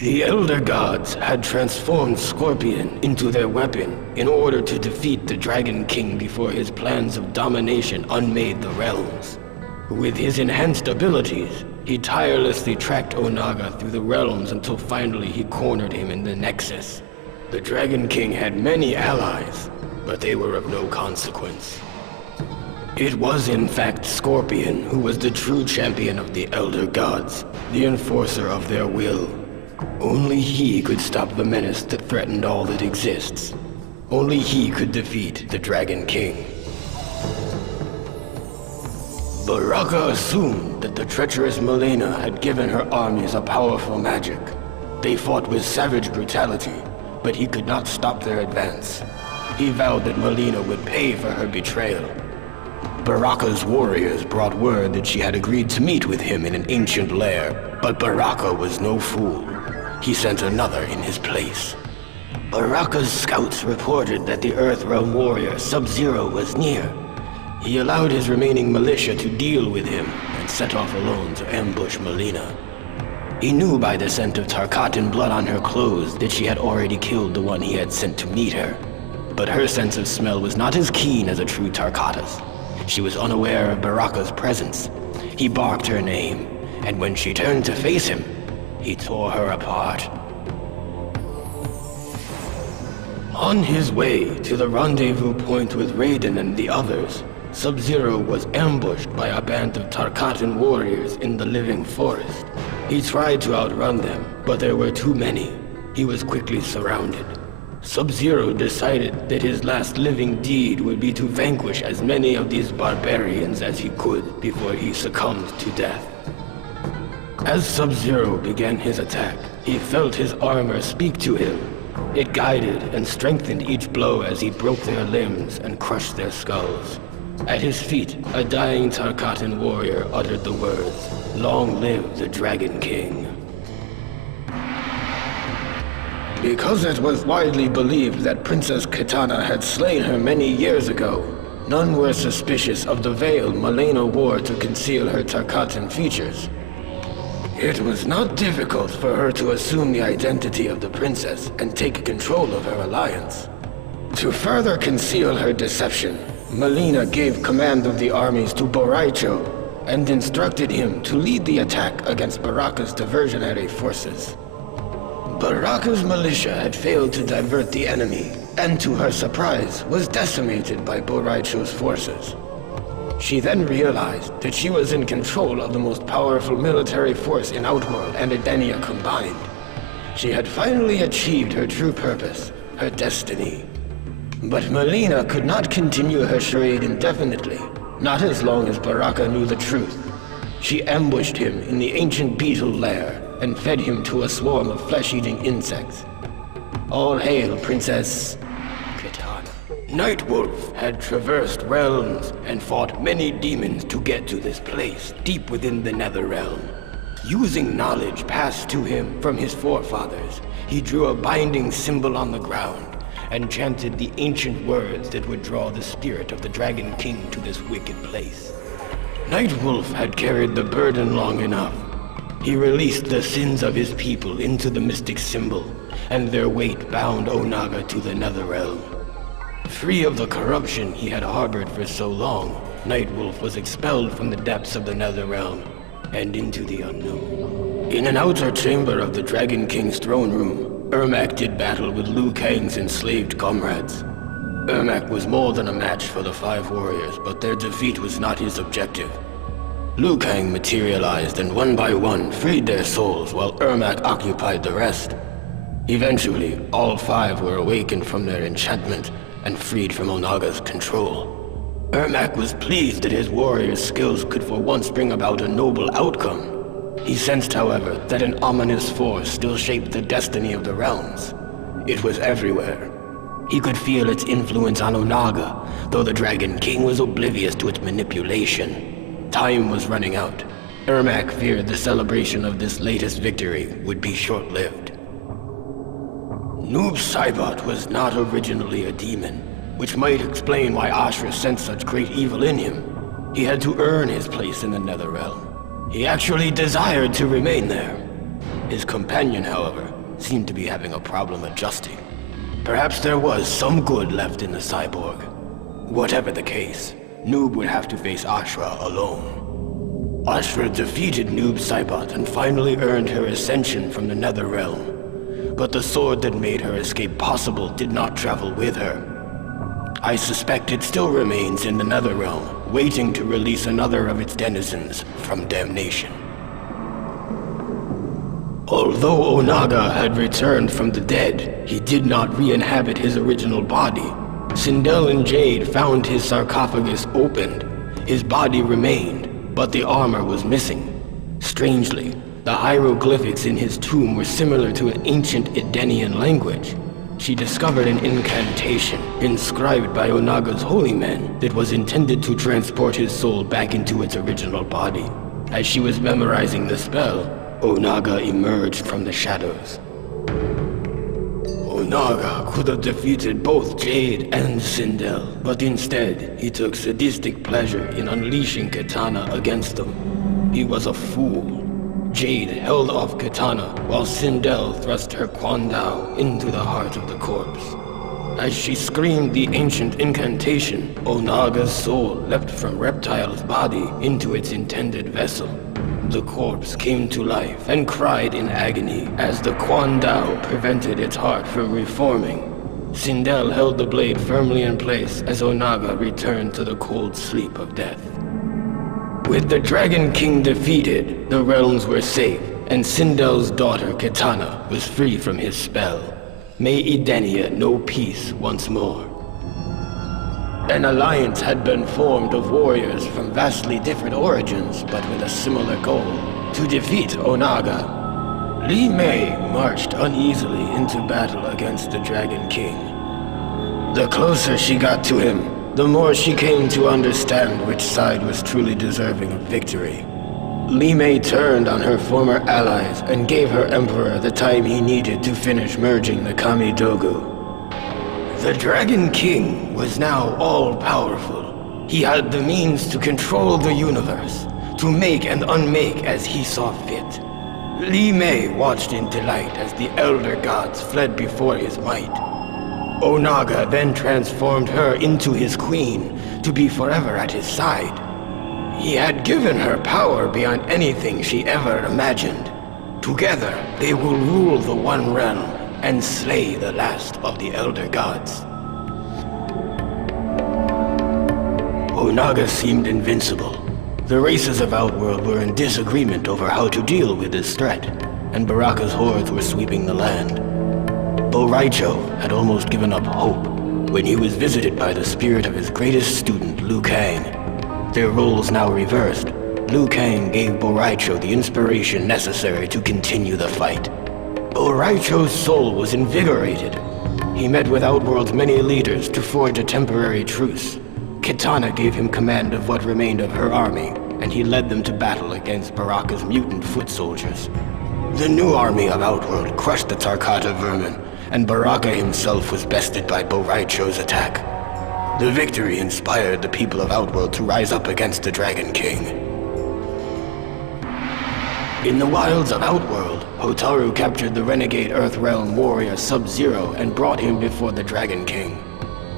The Elder Gods had transformed Scorpion into their weapon in order to defeat the Dragon King before his plans of domination unmade the realms. With his enhanced abilities, he tirelessly tracked Onaga through the realms until finally he cornered him in the Nexus. The Dragon King had many allies, but they were of no consequence. It was in fact Scorpion who was the true champion of the Elder Gods, the enforcer of their will. Only he could stop the menace that threatened all that exists. Only he could defeat the Dragon King. Baraka assumed that the treacherous Melina had given her armies a powerful magic. They fought with savage brutality, but he could not stop their advance. He vowed that Melina would pay for her betrayal. Baraka's warriors brought word that she had agreed to meet with him in an ancient lair, but Baraka was no fool. He sent another in his place. Baraka's scouts reported that the Earthrealm warrior Sub-Zero was near. He allowed his remaining militia to deal with him and set off alone to ambush Melina. He knew by the scent of Tarkatan blood on her clothes that she had already killed the one he had sent to meet her. But her sense of smell was not as keen as a true Tarkata's. She was unaware of Baraka's presence. He barked her name, and when she turned to face him, he tore her apart. On his way to the rendezvous point with Raiden and the others, Sub-Zero was ambushed by a band of Tarkatan warriors in the living forest. He tried to outrun them, but there were too many. He was quickly surrounded. Sub-Zero decided that his last living deed would be to vanquish as many of these barbarians as he could before he succumbed to death. As Sub-Zero began his attack, he felt his armor speak to him. It guided and strengthened each blow as he broke their limbs and crushed their skulls. At his feet, a dying Tarkatan warrior uttered the words, "Long live the Dragon King." Because it was widely believed that Princess Kitana had slain her many years ago, none were suspicious of the veil Melina wore to conceal her Tarkatan features. It was not difficult for her to assume the identity of the princess and take control of her alliance. To further conceal her deception, Melina gave command of the armies to Boraicho and instructed him to lead the attack against Baraka's diversionary forces. Baraka's militia had failed to divert the enemy, and to her surprise, was decimated by Boraicho's forces. She then realized that she was in control of the most powerful military force in Outworld and Edenia combined. She had finally achieved her true purpose, her destiny. But Melina could not continue her charade indefinitely, not as long as Baraka knew the truth. She ambushed him in the ancient beetle lair and fed him to a swarm of flesh-eating insects. All hail, Princess Kitana. Nightwolf had traversed realms and fought many demons to get to this place, deep within the Netherrealm. Using knowledge passed to him from his forefathers, he drew a binding symbol on the ground and chanted the ancient words that would draw the spirit of the Dragon King to this wicked place. Nightwolf had carried the burden long enough. He released the sins of his people into the mystic symbol, and their weight bound Onaga to the Netherrealm. Free of the corruption he had harbored for so long, Nightwolf was expelled from the depths of the Netherrealm and into the unknown. In an outer chamber of the Dragon King's throne room, Ermac did battle with Liu Kang's enslaved comrades. Ermac was more than a match for the five warriors, but their defeat was not his objective. Liu Kang materialized and one by one freed their souls while Ermac occupied the rest. Eventually, all five were awakened from their enchantment and freed from Onaga's control. Ermac was pleased that his warrior's skills could for once bring about a noble outcome. He sensed, however, that an ominous force still shaped the destiny of the realms. It was everywhere. He could feel its influence on Onaga, though the Dragon King was oblivious to its manipulation. Time was running out. Ermac feared the celebration of this latest victory would be short-lived. Noob Saibot was not originally a demon, which might explain why Ashra sensed such great evil in him. He had to earn his place in the Netherrealm. He actually desired to remain there. His companion, however, seemed to be having a problem adjusting. Perhaps there was some good left in the cyborg. Whatever the case, Noob would have to face Ashra alone. Ashra defeated Noob Saibot and finally earned her ascension from the Netherrealm. But the sword that made her escape possible did not travel with her. I suspect it still remains in the Netherrealm, waiting to release another of its denizens from damnation. Although Onaga had returned from the dead, he did not re-inhabit his original body. Sindel and Jade found his sarcophagus opened. His body remained, but the armor was missing. Strangely, the hieroglyphics in his tomb were similar to an ancient Edenian language. She discovered an incantation inscribed by Onaga's holy men that was intended to transport his soul back into its original body. As she was memorizing the spell, Onaga emerged from the shadows. Onaga could have defeated both Jade and Sindel, but instead he took sadistic pleasure in unleashing Katana against them. He was a fool. Jade held off Katana while Sindel thrust her Kwandao into the heart of the corpse. As she screamed the ancient incantation, Onaga's soul leapt from Reptile's body into its intended vessel. The corpse came to life and cried in agony as the Kwandao prevented its heart from reforming. Sindel held the blade firmly in place as Onaga returned to the cold sleep of death. With the Dragon King defeated, the realms were safe, and Sindel's daughter Katana was free from his spell. May Edenia know peace once more. An alliance had been formed of warriors from vastly different origins, but with a similar goal: to defeat Onaga. Li Mei marched uneasily into battle against the Dragon King. The closer she got to him, the more she came to understand which side was truly deserving of victory. Li Mei turned on her former allies and gave her emperor the time he needed to finish merging the Kamidogu. The Dragon King was now all-powerful. He had the means to control the universe, to make and unmake as he saw fit. Li Mei watched in delight as the Elder Gods fled before his might. Onaga then transformed her into his queen, to be forever at his side. He had given her power beyond anything she ever imagined. Together, they will rule the One Realm and slay the last of the Elder Gods. Onaga seemed invincible. The races of Outworld were in disagreement over how to deal with this threat, and Baraka's hordes were sweeping the land. Boraicho had almost given up hope when he was visited by the spirit of his greatest student, Liu Kang. Their roles now reversed. Liu Kang gave Boraicho the inspiration necessary to continue the fight. Boraicho's soul was invigorated. He met with Outworld's many leaders to forge a temporary truce. Kitana gave him command of what remained of her army, and he led them to battle against Baraka's mutant foot soldiers. The new army of Outworld crushed the Tarkata vermin, and Baraka himself was bested by Boraicho's attack. The victory inspired the people of Outworld to rise up against the Dragon King. In the wilds of Outworld, Hotaru captured the renegade Earthrealm warrior Sub-Zero and brought him before the Dragon King.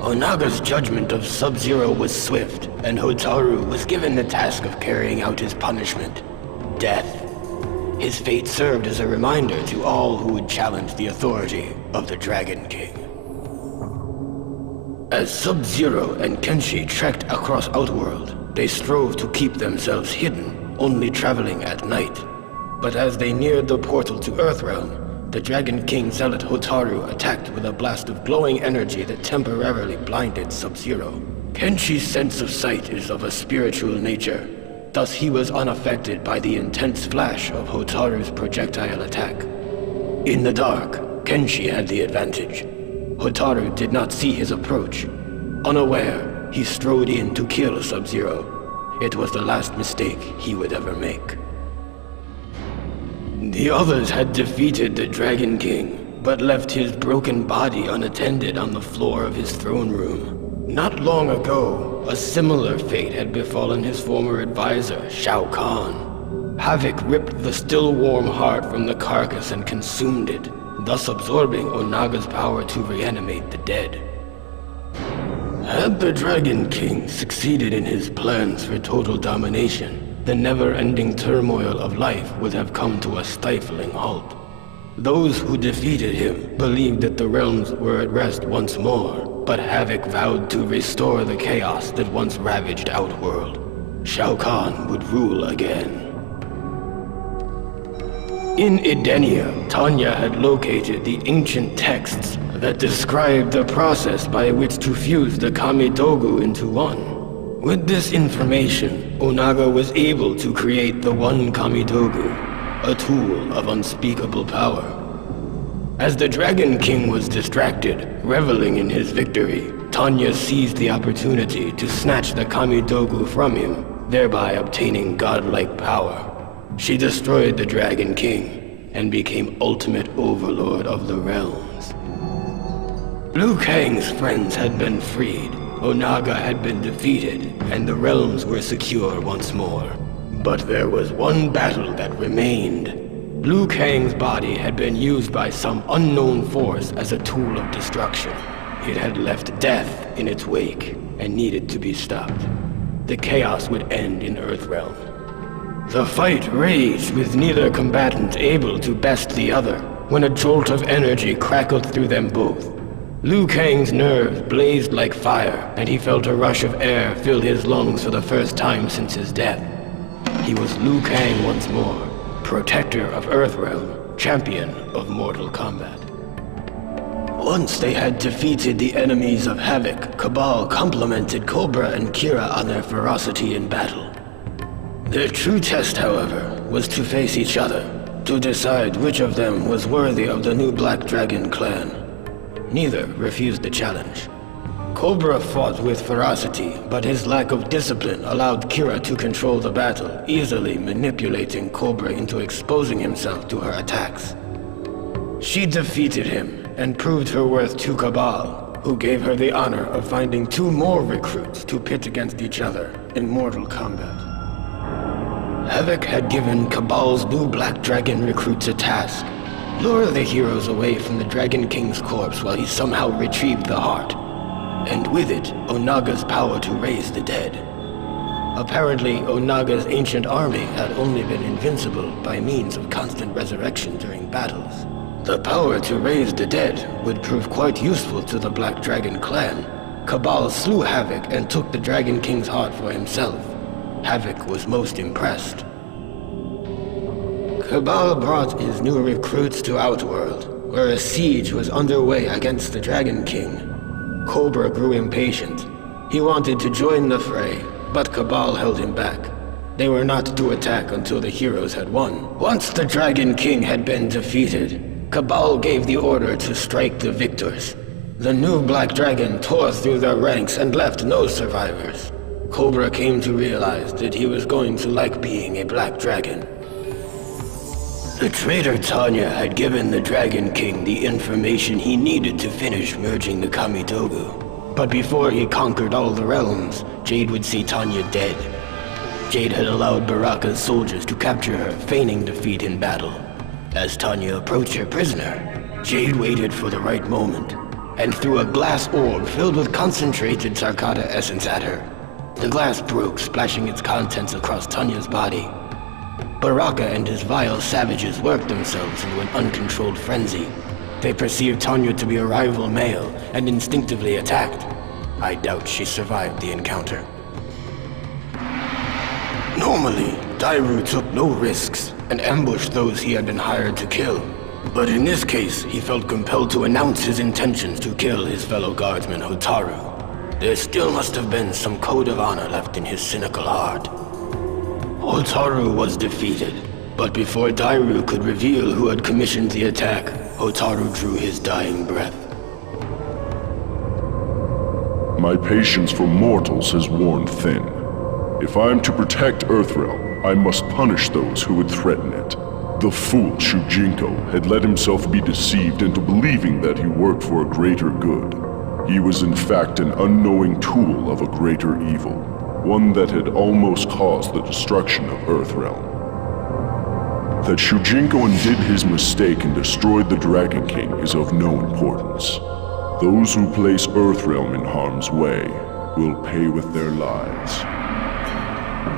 Onaga's judgment of Sub-Zero was swift, and Hotaru was given the task of carrying out his punishment: death. His fate served as a reminder to all who would challenge the authority of the Dragon King. As Sub-Zero and Kenshi trekked across Outworld, they strove to keep themselves hidden, only traveling at night. But as they neared the portal to Earthrealm, the Dragon King Zealot Hotaru attacked with a blast of glowing energy that temporarily blinded Sub-Zero. Kenshi's sense of sight is of a spiritual nature. Thus he was unaffected by the intense flash of Hotaru's projectile attack. In the dark, Kenshi had the advantage. Hotaru did not see his approach. Unaware, he strode in to kill Sub-Zero. It was the last mistake he would ever make. The others had defeated the Dragon King, but left his broken body unattended on the floor of his throne room. Not long ago, a similar fate had befallen his former advisor, Shao Kahn. Havoc ripped the still warm heart from the carcass and consumed it, thus absorbing Onaga's power to reanimate the dead. Had the Dragon King succeeded in his plans for total domination, the never-ending turmoil of life would have come to a stifling halt. Those who defeated him believed that the realms were at rest once more, but Havoc vowed to restore the chaos that once ravaged Outworld. Shao Kahn would rule again. In Edenia, Tanya had located the ancient texts that described the process by which to fuse the Kamidogu into one. With this information, Onaga was able to create the One Kamidogu, a tool of unspeakable power. As the Dragon King was distracted, reveling in his victory, Tanya seized the opportunity to snatch the Kamidogu from him, thereby obtaining godlike power. She destroyed the Dragon King and became ultimate overlord of the realms. Liu Kang's friends had been freed, Onaga had been defeated, and the realms were secure once more. But there was one battle that remained. Liu Kang's body had been used by some unknown force as a tool of destruction. It had left death in its wake and needed to be stopped. The chaos would end in Earthrealm. The fight raged with neither combatant able to best the other, when a jolt of energy crackled through them both. Liu Kang's nerves blazed like fire, and he felt a rush of air fill his lungs for the first time since his death. He was Liu Kang once more, protector of Earthrealm, champion of Mortal Kombat. Once they had defeated the enemies of Havoc, Cabal complimented Cobra and Kira on their ferocity in battle. Their true test, however, was to face each other, to decide which of them was worthy of the new Black Dragon clan. Neither refused the challenge. Cobra fought with ferocity, but his lack of discipline allowed Kira to control the battle, easily manipulating Cobra into exposing himself to her attacks. She defeated him and proved her worth to Cabal, who gave her the honor of finding 2 more recruits to pit against each other in Mortal Kombat. Havoc had given Cabal's new Black Dragon recruits a task: lure the heroes away from the Dragon King's corpse while he somehow retrieved the heart, and with it, Onaga's power to raise the dead. Apparently, Onaga's ancient army had only been invincible by means of constant resurrection during battles. The power to raise the dead would prove quite useful to the Black Dragon clan. Cabal slew Havoc and took the Dragon King's heart for himself. Havoc was most impressed. Cabal brought his new recruits to Outworld, where a siege was underway against the Dragon King. Cobra grew impatient. He wanted to join the fray, but Cabal held him back. They were not to attack until the heroes had won. Once the Dragon King had been defeated, Cabal gave the order to strike the victors. The new Black Dragon tore through their ranks and left no survivors. Cobra came to realize that he was going to like being a Black Dragon. The traitor Tanya had given the Dragon King the information he needed to finish merging the Kamidogu. But before he conquered all the realms, Jade would see Tanya dead. Jade had allowed Baraka's soldiers to capture her, feigning defeat in battle. As Tanya approached her prisoner, Jade waited for the right moment, and threw a glass orb filled with concentrated Sarkata essence at her. The glass broke, splashing its contents across Tanya's body. Baraka and his vile savages worked themselves into an uncontrolled frenzy. They perceived Tanya to be a rival male and instinctively attacked. I doubt she survived the encounter. Normally, Dairu took no risks and ambushed those he had been hired to kill. But in this case, he felt compelled to announce his intentions to kill his fellow guardsman Hotaru. There still must have been some code of honor left in his cynical heart. Hotaru was defeated, but before Dairu could reveal who had commissioned the attack, Hotaru drew his dying breath. My patience for mortals has worn thin. If I am to protect Earthrealm, I must punish those who would threaten it. The fool Shujinko had let himself be deceived into believing that he worked for a greater good. He was in fact an unknowing tool of a greater evil, one that had almost caused the destruction of Earthrealm. That Shujinko undid his mistake and destroyed the Dragon King is of no importance. Those who place Earthrealm in harm's way will pay with their lives.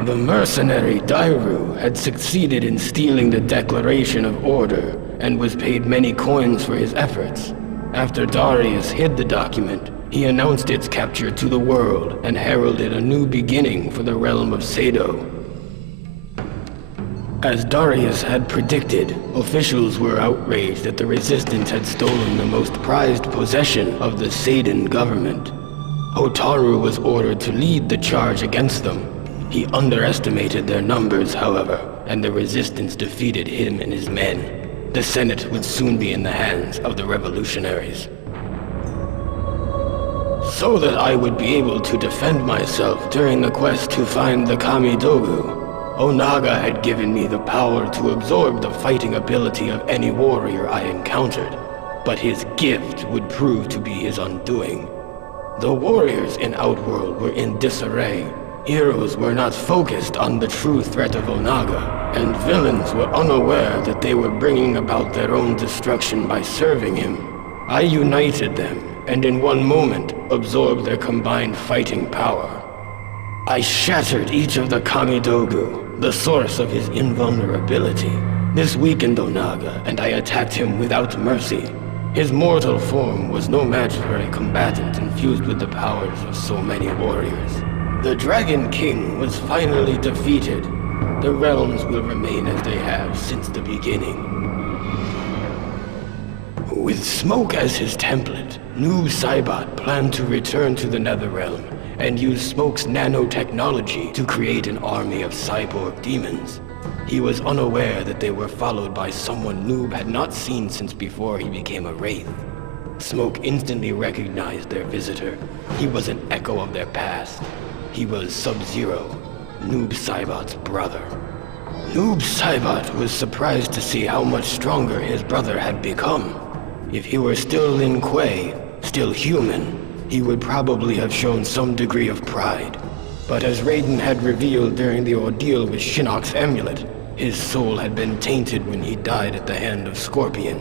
The mercenary Dairu had succeeded in stealing the Declaration of Order and was paid many coins for his efforts. After Darius hid the document, he announced its capture to the world and heralded a new beginning for the realm of Sado. As Darius had predicted, officials were outraged that the Resistance had stolen the most prized possession of the Seidan government. Hotaru was ordered to lead the charge against them. He underestimated their numbers, however, and the Resistance defeated him and his men. The Senate would soon be in the hands of the revolutionaries. So that I would be able to defend myself during the quest to find the Kamidogu, Onaga had given me the power to absorb the fighting ability of any warrior I encountered, but his gift would prove to be his undoing. The warriors in Outworld were in disarray. Heroes were not focused on the true threat of Onaga, and villains were unaware that they were bringing about their own destruction by serving him. I united them, and in one moment absorbed their combined fighting power. I shattered each of the Kamidogu, the source of his invulnerability. This weakened Onaga, and I attacked him without mercy. His mortal form was no match for a combatant infused with the powers of so many warriors. The Dragon King was finally defeated. The realms will remain as they have since the beginning. With Smoke as his template, Noob Saibot planned to return to the Netherrealm and use Smoke's nanotechnology to create an army of cyborg demons. He was unaware that they were followed by someone Noob had not seen since before he became a Wraith. Smoke instantly recognized their visitor. He was an echo of their past. He was Sub-Zero, Noob Saibot's brother. Noob Saibot was surprised to see how much stronger his brother had become. If he were still Lin Kuei, still human, he would probably have shown some degree of pride. But as Raiden had revealed during the ordeal with Shinnok's amulet, his soul had been tainted when he died at the hand of Scorpion.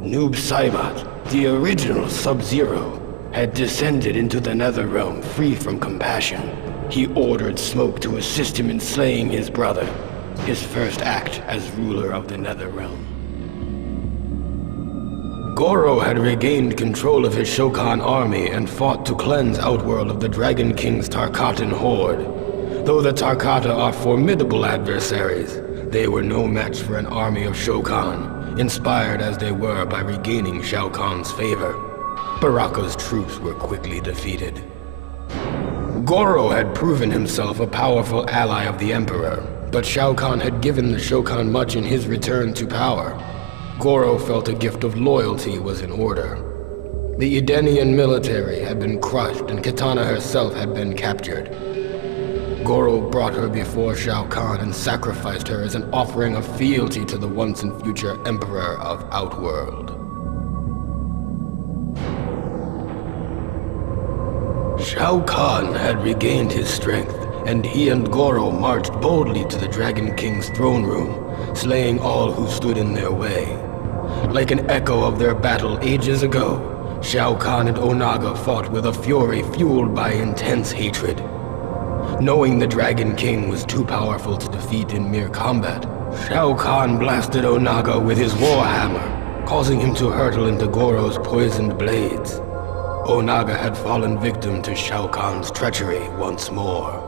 Noob Saibot, the original Sub-Zero, had descended into the Netherrealm free from compassion. He ordered Smoke to assist him in slaying his brother, his first act as ruler of the Netherrealm. Goro had regained control of his Shokan army and fought to cleanse Outworld of the Dragon King's Tarkatan horde. Though the Tarkata are formidable adversaries, they were no match for an army of Shokan, inspired as they were by regaining Shao Kahn's favor. Baraka's troops were quickly defeated. Goro had proven himself a powerful ally of the Emperor, but Shao Kahn had given the Shokan much in his return to power. Goro felt a gift of loyalty was in order. The Edenian military had been crushed and Kitana herself had been captured. Goro brought her before Shao Kahn and sacrificed her as an offering of fealty to the once and future Emperor of Outworld. Shao Kahn had regained his strength, and he and Goro marched boldly to the Dragon King's throne room, slaying all who stood in their way. Like an echo of their battle ages ago, Shao Kahn and Onaga fought with a fury fueled by intense hatred. Knowing the Dragon King was too powerful to defeat in mere combat, Shao Kahn blasted Onaga with his warhammer, causing him to hurtle into Goro's poisoned blades. Onaga had fallen victim to Shao Kahn's treachery once more.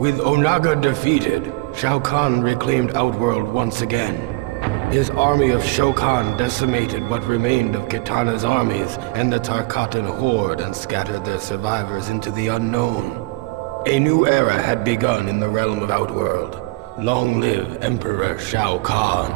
With Onaga defeated, Shao Kahn reclaimed Outworld once again. His army of Shokan decimated what remained of Kitana's armies and the Tarkatan horde and scattered their survivors into the unknown. A new era had begun in the realm of Outworld. Long live Emperor Shao Kahn.